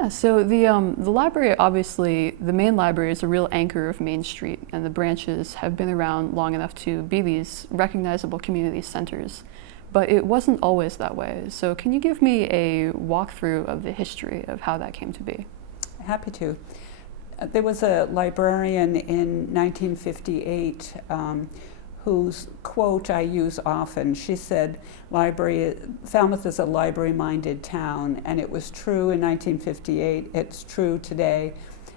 Yeah, so the library, obviously, the main library is a real anchor of Main Street, and the branches have been around long enough to be these recognizable community centers. But it wasn't always that way. So can you give me a walkthrough of the history of how that came to be? Happy to. There was a librarian in 1958 whose quote I use often. She said, Falmouth is a library-minded town, and it was true in 1958, it's true today,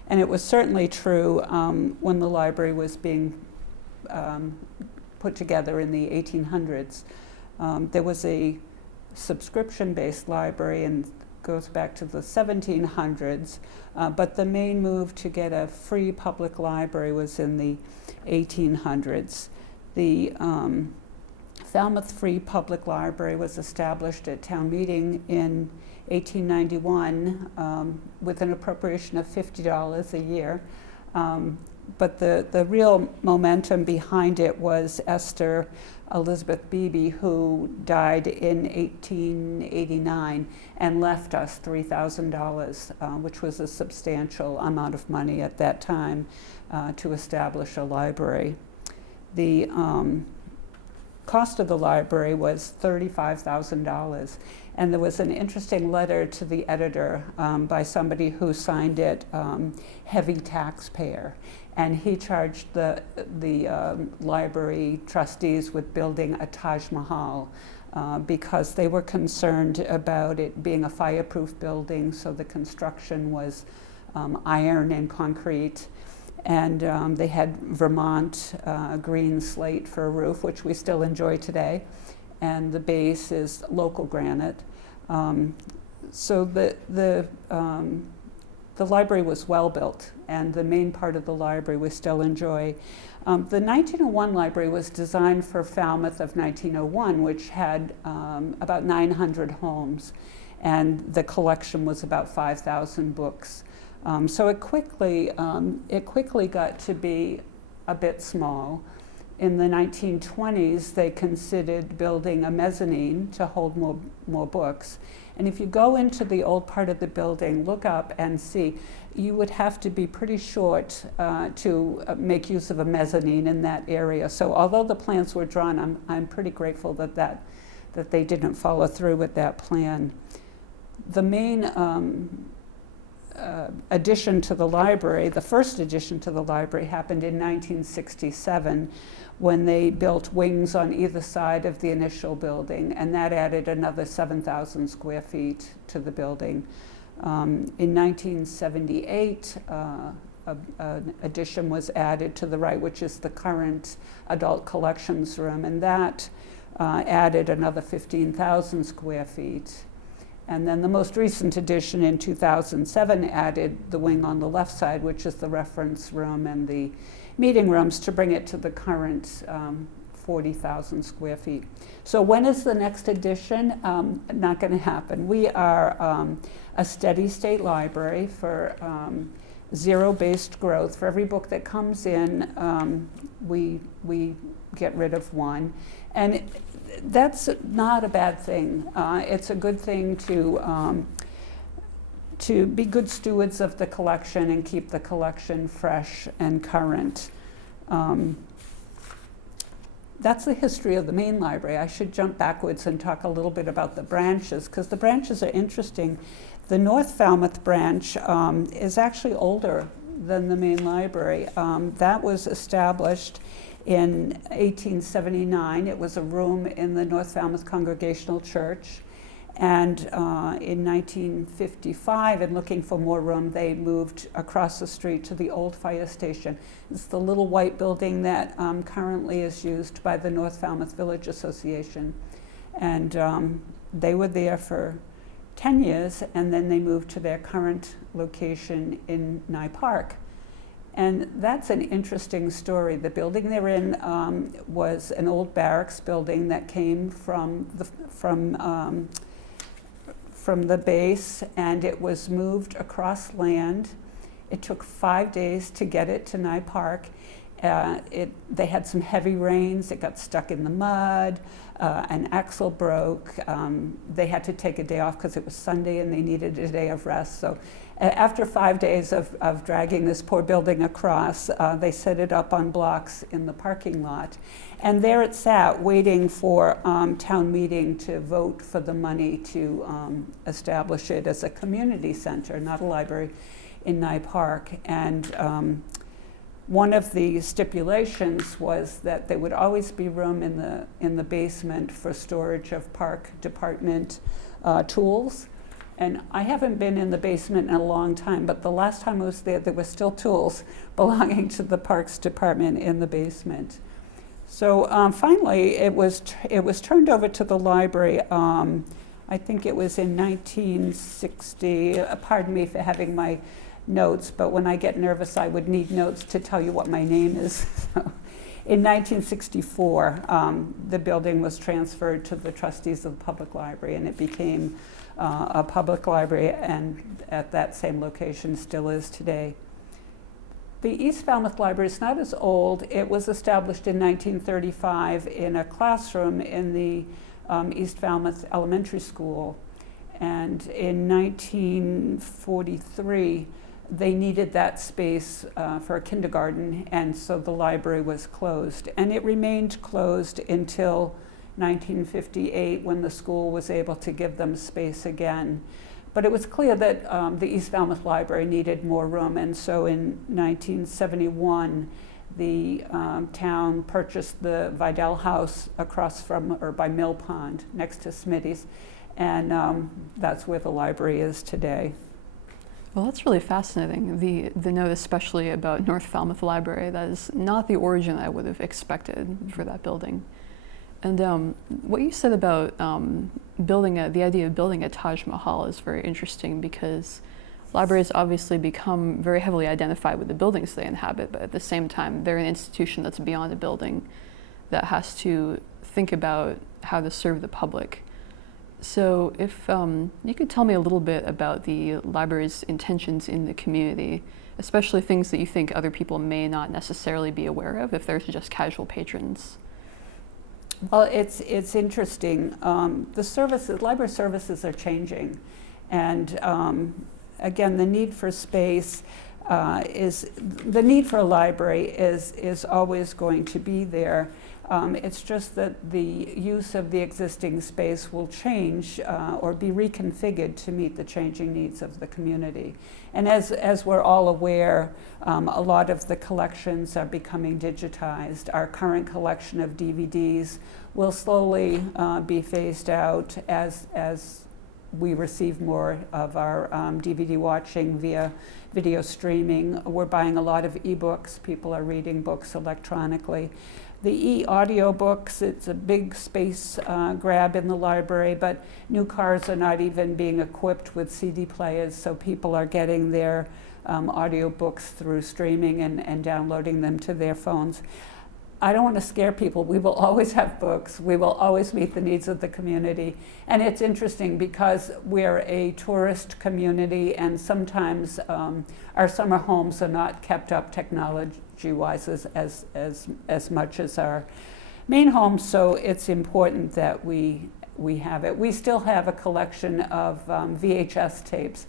and it was certainly true when the library was being put together in the 1800s. There was a subscription-based library, and goes back to the 1700s, but the main move to get a free public library was in the 1800s. The Falmouth Free Public Library was established at town meeting in 1891 with an appropriation of $50 a year. But the real momentum behind it was Esther Elizabeth Beebe, who died in 1889 and left us $3,000, which was a substantial amount of money at that time to establish a library. The cost of the library was $35,000, and there was an interesting letter to the editor by somebody who signed it heavy taxpayer, and he charged the library trustees with building a Taj Mahal because they were concerned about it being a fireproof building, so the construction was iron and concrete. And they had Vermont green slate for a roof, which we still enjoy today. And the base is local granite. So the library was well built, and the main part of the library we still enjoy. The 1901 library was designed for Falmouth of 1901, which had about 900 homes, and the collection was about 5,000 books. So it quickly got to be a bit small. In the 1920s, they considered building a mezzanine to hold more books. And if you go into the old part of the building, look up and see, you would have to be pretty short to make use of a mezzanine in that area. So although the plans were drawn, I'm pretty grateful that they didn't follow through with that plan. The main addition to the library, the first addition to the library, happened in 1967 when they built wings on either side of the initial building, and that added another 7,000 square feet to the building. In 1978, an addition was added to the right, which is the current adult collections room, and that added another 15,000 square feet. And then the most recent addition in 2007 added the wing on the left side, which is the reference room and the meeting rooms, to bring it to the current 40,000 square feet. So when is the next addition? Not going to happen. We are a steady state library for zero-based growth. For every book that comes in, we get rid of one. And that's not a bad thing. It's a good thing to be good stewards of the collection and keep the collection fresh and current. That's the history of the main library. I should jump backwards and talk a little bit about the branches, because the branches are interesting. The North Falmouth branch is actually older than the main library. That was established in 1879. It was a room in the North Falmouth Congregational Church. And in 1955, in looking for more room, they moved across the street to the old fire station. It's the little white building that currently is used by the North Falmouth Village Association. And they were there for 10 years, and then they moved to their current location in Nye Park. And that's an interesting story. The building they're in was an old barracks building that came from the base, and it was moved across land. It took 5 days to get it to Nye Park, They had some heavy rains, it got stuck in the mud, an axle broke. They had to take a day off because it was Sunday and they needed a day of rest. So after 5 days of dragging this poor building across, they set it up on blocks in the parking lot. And there it sat, waiting for town meeting to vote for the money to establish it as a community center, not a library, in Nye Park. And one of the stipulations was that there would always be room in the basement for storage of park department tools. And I haven't been in the basement in a long time, but the last time I was there, there were still tools belonging to the Parks Department in the basement. So finally, it was turned over to the library. I think it was in 1960. Pardon me for having my notes, but when I get nervous, I would need notes to tell you what my name is. So, in 1964, the building was transferred to the trustees of the public library, and it became a public library, and at that same location still is today. The East Falmouth Library is not as old. It was established in 1935 in a classroom in the East Falmouth Elementary School, and in 1943 they needed that space for a kindergarten, and so the library was closed. And it remained closed until 1958 when the school was able to give them space again. But it was clear that the East Falmouth Library needed more room, and so in 1971 the town purchased the Vidal House across from, or by Mill Pond, next to Smitty's, and that's where the library is today. Well, that's really fascinating, the note especially about North Falmouth Library. That is not the origin I would have expected for that building. And what you said about the idea of building a Taj Mahal is very interesting, because libraries obviously become very heavily identified with the buildings they inhabit, but at the same time they're an institution that's beyond a building, that has to think about how to serve the public. So if you could tell me a little bit about the library's intentions in the community, especially things that you think other people may not necessarily be aware of if they're just casual patrons. Well, it's interesting. The library services are changing, and again, the need for space the need for a library is always going to be there. It's just that the use of the existing space will change or be reconfigured to meet the changing needs of the community. And as we're all aware, a lot of the collections are becoming digitized. Our current collection of DVDs will slowly be phased out as we receive more of our DVD watching via video streaming. We're buying a lot of ebooks. People are reading books electronically. The e-audio books, it's a big space grab in the library, but new cars are not even being equipped with CD players, so people are getting their audio books through streaming and downloading them to their phones. I don't want to scare people. We will always have books. We will always meet the needs of the community. And it's interesting because we're a tourist community, and sometimes our summer homes are not kept up technology-wise as much as our main homes, so it's important that we have it. We still have a collection of VHS tapes.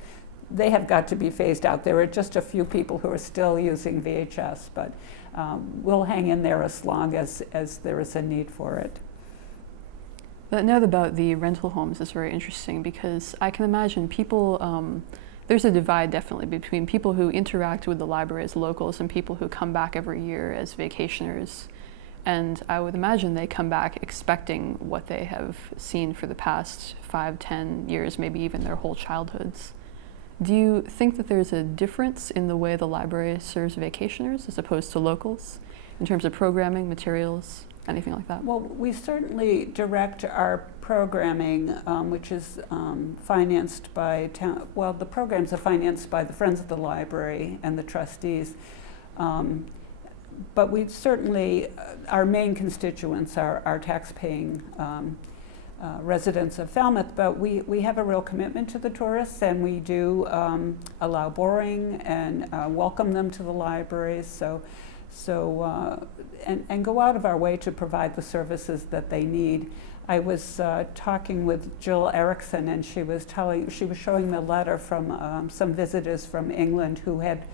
They have got to be phased out. There are just a few people who are still using VHS, but we'll hang in there as long as there is a need for it. That note about the rental homes is very interesting, because I can imagine people, there's a divide definitely between people who interact with the library as locals and people who come back every year as vacationers. And I would imagine they come back expecting what they have seen for the past 5, 10 years, maybe even their whole childhoods. Do you think that there's a difference in the way the library serves vacationers as opposed to locals, in terms of programming, materials, anything like that? Well, we certainly direct our programming, which is financed by town. Well, the programs are financed by the Friends of the Library and the trustees. But we certainly, our main constituents are tax-paying residents of Falmouth, but we have a real commitment to the tourists, and we do allow boarding and welcome them to the libraries. So So and go out of our way to provide the services that they need. I was talking with Jill Erickson, and she was showing me a letter from some visitors from England who had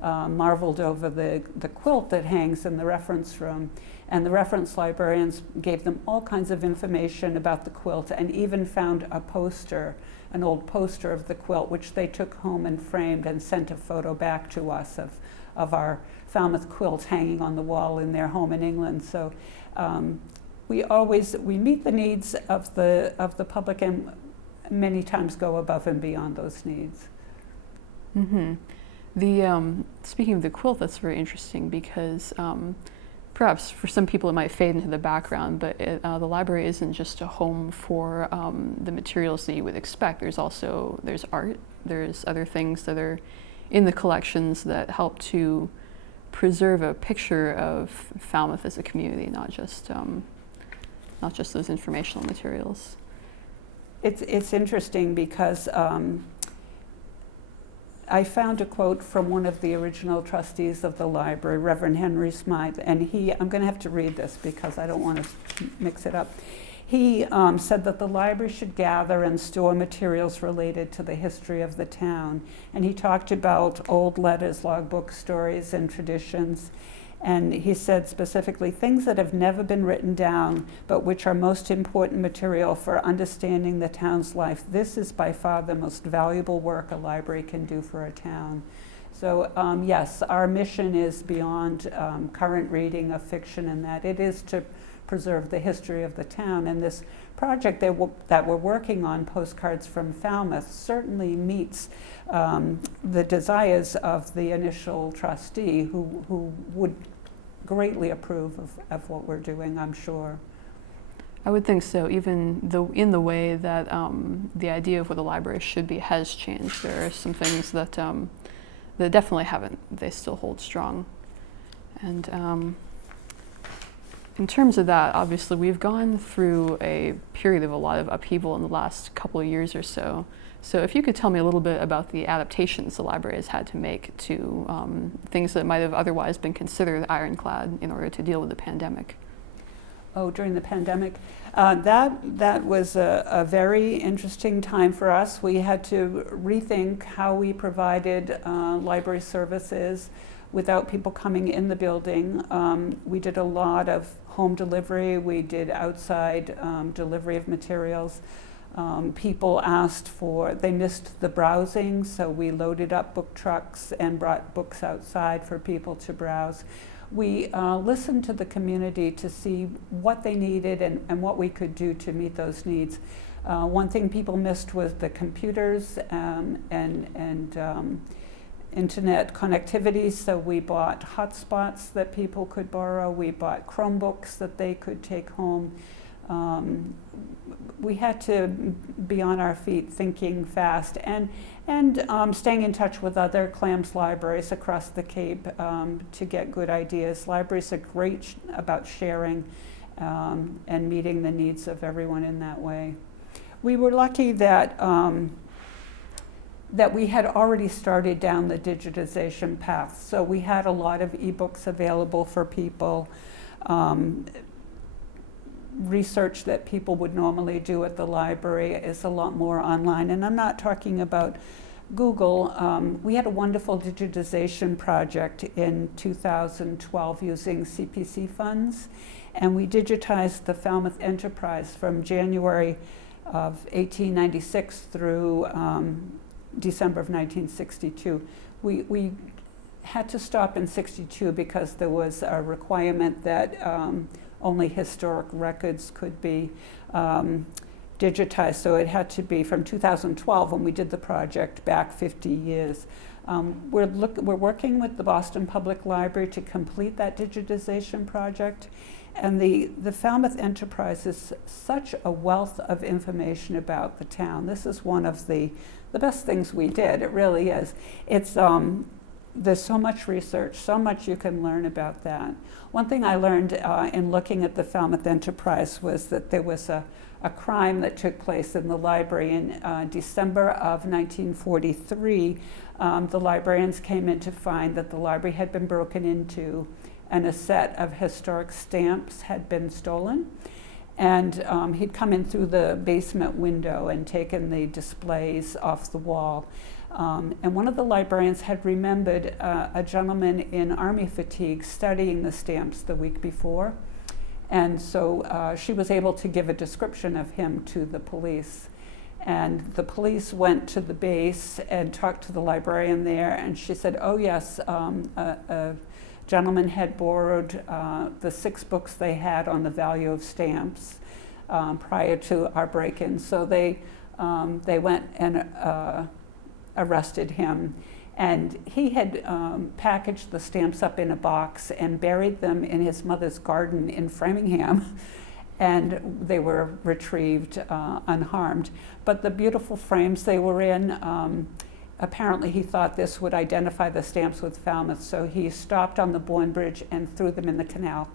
marveled over the quilt that hangs in the reference room. And the reference librarians gave them all kinds of information about the quilt, and even found a poster, an old poster of the quilt, which they took home and framed and sent a photo back to us of our Falmouth quilt hanging on the wall in their home in England. So we meet the needs of the public, and many times go above and beyond those needs. Mm-hmm. Speaking of the quilt, that's very interesting because perhaps for some people it might fade into the background, but the library isn't just a home for the materials that you would expect. There's art, there's other things that are in the collections that help to preserve a picture of Falmouth as a community, not just those informational materials. It's interesting because I found a quote from one of the original trustees of the library, Reverend Henry Smythe, and I'm going to have to read this because I don't want to mix it up. He said that the library should gather and store materials related to the history of the town. And he talked about old letters, logbooks, stories, and traditions. And he said specifically, things that have never been written down, but which are most important material for understanding the town's life. This is by far the most valuable work a library can do for a town. So yes, our mission is beyond current reading of fiction, and that it is to preserve the history of the town. And this project that we're working on, Postcards from Falmouth, certainly meets the desires of the initial trustee, who would greatly approve of what we're doing, I'm sure. I would think so, even though in the way that the idea of what the library should be has changed. There are some things that definitely haven't. They still hold strong. And in terms of that, obviously, we've gone through a period of a lot of upheaval in the last couple of years or so. So if you could tell me a little bit about the adaptations the library has had to make to things that might have otherwise been considered ironclad in order to deal with the pandemic. Oh, during the pandemic, that was a very interesting time for us. We had to rethink how we provided library services without people coming in the building. We did a lot of home delivery. We did outside delivery of materials. People they missed the browsing, so we loaded up book trucks and brought books outside for people to browse. We listened to the community to see what they needed and what we could do to meet those needs. One thing people missed was the computers and internet connectivity, so we bought hotspots that people could borrow. We bought Chromebooks that they could take home. We had to be on our feet, thinking fast, and staying in touch with other CLAMS libraries across the Cape to get good ideas. Libraries are great about sharing and meeting the needs of everyone in that way. We were lucky that we had already started down the digitization path. So we had a lot of ebooks available for people, research that people would normally do at the library is a lot more online. And I'm not talking about Google. We had a wonderful digitization project in 2012 using CPC funds. And we digitized the Falmouth Enterprise from January of 1896 through December of 1962. We had to stop in 62 because there was a requirement that only historic records could be digitized. So it had to be from 2012 when we did the project back 50 years. We're working with the Boston Public Library to complete that digitization project. And the Falmouth Enterprise is such a wealth of information about the town. This is one of the best things we did. It really is. It's there's so much research, so much you can learn about that. One thing I learned in looking at the Falmouth Enterprise was that there was a crime that took place in the library in December of 1943. The librarians came in to find that the library had been broken into, and a set of historic stamps had been stolen. And he'd come in through the basement window and taken the displays off the wall. And one of the librarians had remembered a gentleman in army fatigue studying the stamps the week before. And so she was able to give a description of him to the police. And the police went to the base and talked to the librarian there, and she said, oh yes, a gentleman had borrowed the 6 books they had on the value of stamps prior to our break-in. So they went and arrested him. And he had packaged the stamps up in a box and buried them in his mother's garden in Framingham. And they were retrieved unharmed. But the beautiful frames they were in, apparently he thought this would identify the stamps with Falmouth, so he stopped on the Bourne Bridge and threw them in the canal.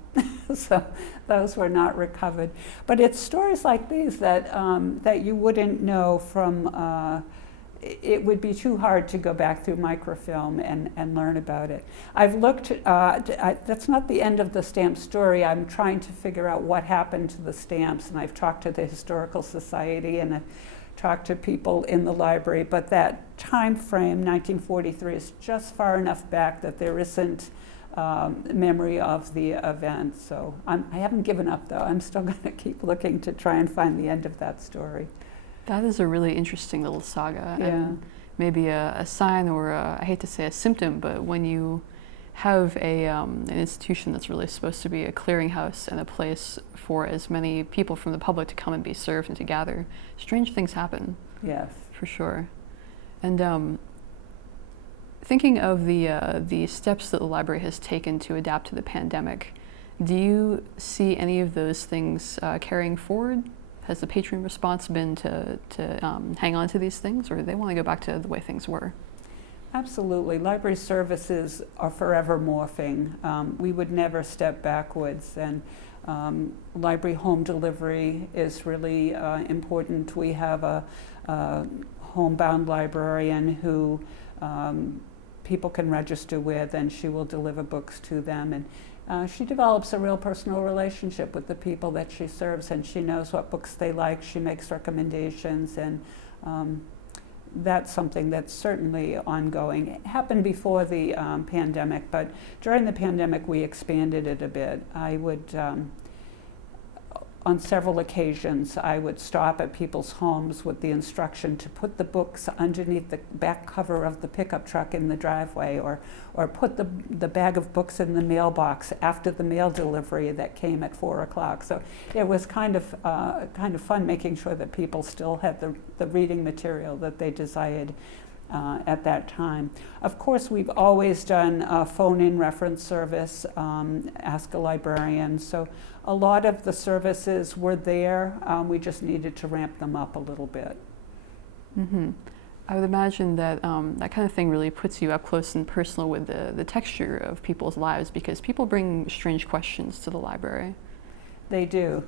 So those were not recovered. But it's stories like these that, that you wouldn't know from, it would be too hard to go back through microfilm and learn about it. I've looked, that's not the end of the stamp story. I'm trying to figure out what happened to the stamps, and I've talked to the Historical Society and I've talked to people in the library, but that time frame, 1943, is just far enough back that there isn't memory of the event. So I haven't given up though. I'm still going to keep looking to try and find the end of that story. That is a really interesting little saga, Yeah. and maybe a sign, or I hate to say a symptom, but when you have an institution that's really supposed to be a clearinghouse and a place for as many people from the public to come and be served and to gather, strange things happen. Yes. For sure. And thinking of the steps that the library has taken to adapt to the pandemic, do you see any of those things carrying forward? Has the patron response been to hang on to these things, or do they want to go back to the way things were? Absolutely. Library services are forever morphing. We would never step backwards, and library home delivery is really important. We have a homebound librarian who people can register with, and she will deliver books to them. And she develops a real personal relationship with the people that she serves, and she knows what books they like. She makes recommendations, and that's something that's certainly ongoing. It happened before the pandemic, but during the pandemic we expanded it a bit. I would, on several occasions, I would stop at people's homes with the instruction to put the books underneath the back cover of the pickup truck in the driveway, or put the bag of books in the mailbox after the mail delivery that came at 4 o'clock. So it was kind of fun making sure that people still had the reading material that they desired at that time. Of course, we've always done a phone-in reference service, Ask a Librarian. So a lot of the services were there. We just needed to ramp them up a little bit. Mm-hmm. I would imagine that that kind of thing really puts you up close and personal with the texture of people's lives, because people bring strange questions to the library. They do.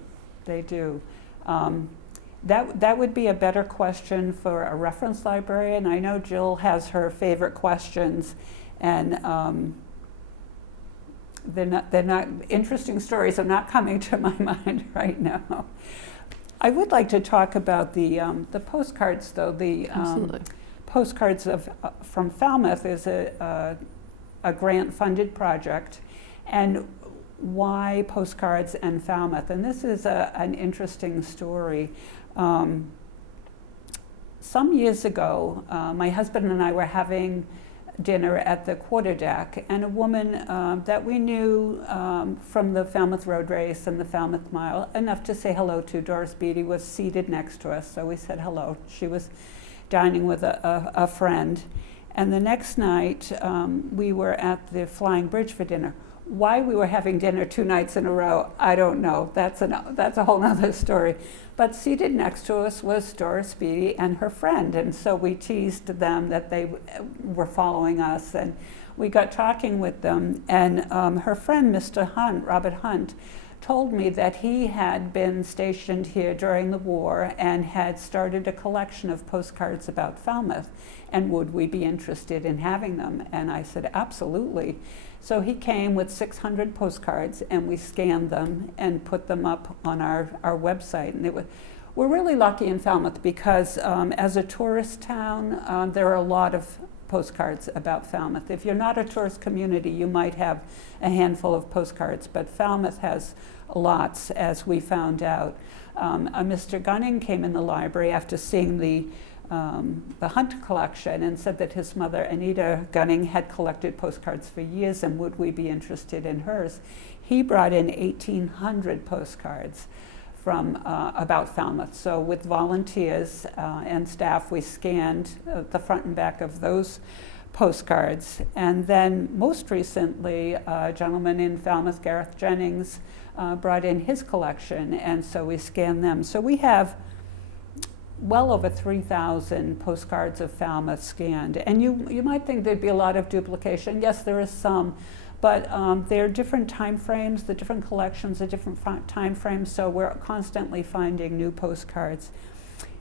They do. That would be a better question for a reference librarian. I know Jill has her favorite questions, and they're not interesting stories are not coming to my mind right now. I would like to talk about the postcards, though. The Postcards from Falmouth is a grant-funded project, and why Postcards and Falmouth? And this is an interesting story. Some years ago, my husband and I were having dinner at the quarterdeck, and a woman that we knew from the Falmouth Road Race and the Falmouth Mile, enough to say hello to, Doris Beatty, was seated next to us, so we said hello. She was dining with a friend. And the next night, we were at the Flying Bridge for dinner. Why we were having dinner 2 nights in a row, I don't know. That's a whole nother story. But seated next to us was Doris Beatty and her friend, and so we teased them that they were following us, and we got talking with them. And her friend, Mr. Hunt, Robert Hunt, told me that he had been stationed here during the war and had started a collection of postcards about Falmouth, and would we be interested in having them? And I said, absolutely. So he came with 600 postcards, and we scanned them and put them up on our website. And we're really lucky in Falmouth because as a tourist town, there are a lot of postcards about Falmouth. If you're not a tourist community, you might have a handful of postcards, but Falmouth has lots, as we found out. Mr. Gunning came in the library after seeing the Hunt collection and said that his mother, Anita Gunning, had collected postcards for years, and would we be interested in hers. He brought in 1,800 postcards from about Falmouth. So with volunteers and staff, we scanned the front and back of those postcards. And then most recently, a gentleman in Falmouth, Gareth Jennings, brought in his collection, and so we scanned them. So we have well over 3,000 postcards of Falmouth scanned. And you might think there'd be a lot of duplication. Yes, there is some, but there are different time frames, the different collections are different time frames, so we're constantly finding new postcards.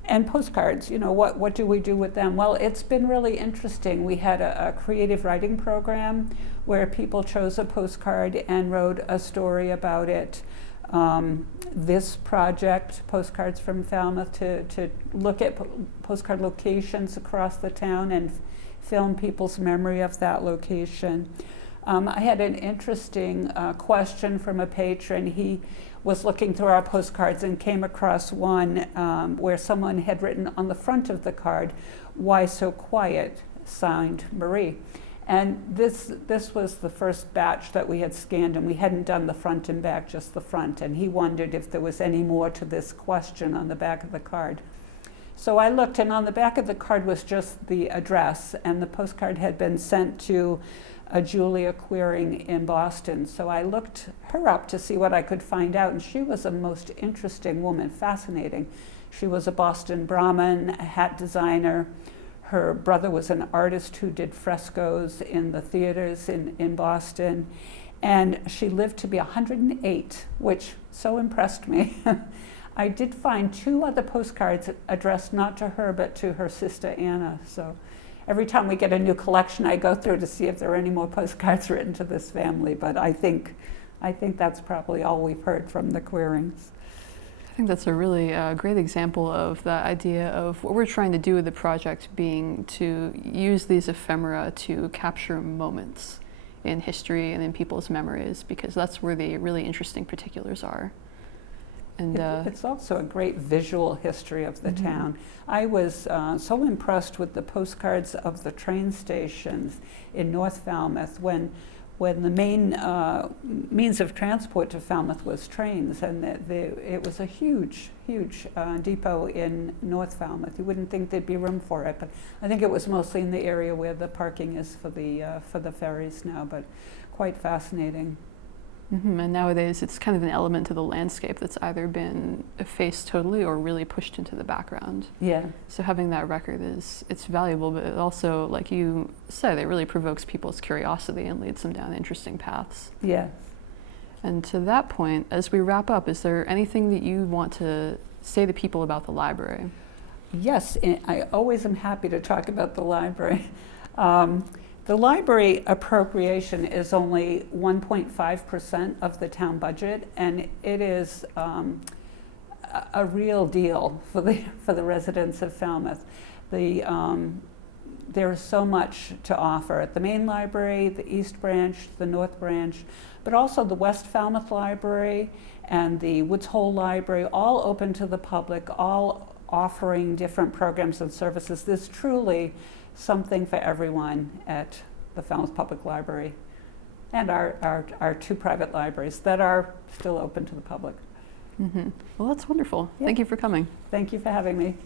And postcards, you know, what do we do with them? Well, it's been really interesting. We had a creative writing program where people chose a postcard and wrote a story about it. This project, Postcards from Falmouth, to look at postcard locations across the town and film people's memory of that location. I had an interesting question from a patron. He was looking through our postcards and came across one where someone had written on the front of the card, "Why so quiet?" signed Marie. And this was the first batch that we had scanned, and we hadn't done the front and back, just the front. And he wondered if there was any more to this question on the back of the card. So I looked, and on the back of the card was just the address, and the postcard had been sent to Julia Queering in Boston. So I looked her up to see what I could find out, and she was a most interesting woman, fascinating. She was a Boston Brahmin, a hat designer. Her brother was an artist who did frescoes in the theaters in Boston. And she lived to be 108, which so impressed me. I did find 2 other postcards addressed not to her, but to her sister Anna. So every time we get a new collection, I go through to see if there are any more postcards written to this family. But I think that's probably all we've heard from the Queerings. I think that's a really great example of the idea of what we're trying to do with the project being to use these ephemera to capture moments in history and in people's memories, because that's where the really interesting particulars are. And it's also a great visual history of the town. I was so impressed with the postcards of the train stations in North Falmouth when the main means of transport to Falmouth was trains, and it was a huge depot in North Falmouth. You wouldn't think there'd be room for it, but I think it was mostly in the area where the parking is for the ferries now, but quite fascinating. And nowadays it's kind of an element to the landscape that's either been effaced totally or really pushed into the background. Yeah. So having that record it's valuable, but it also, like you said, it really provokes people's curiosity and leads them down interesting paths. Yeah. And to that point, as we wrap up, is there anything that you want to say to people about the library? Yes, and I always am happy to talk about the library. The library appropriation is only 1.5% of the town budget, and it is a real deal for the residents of Falmouth. There is so much to offer at the main library, the East Branch, the North Branch, but also the West Falmouth Library and the Woods Hole Library, all open to the public, all offering different programs and services. There's truly something for everyone at the Falmouth Public Library and our 2 private libraries that are still open to the public. Well, that's wonderful. Yeah. Thank you for coming. Thank you for having me.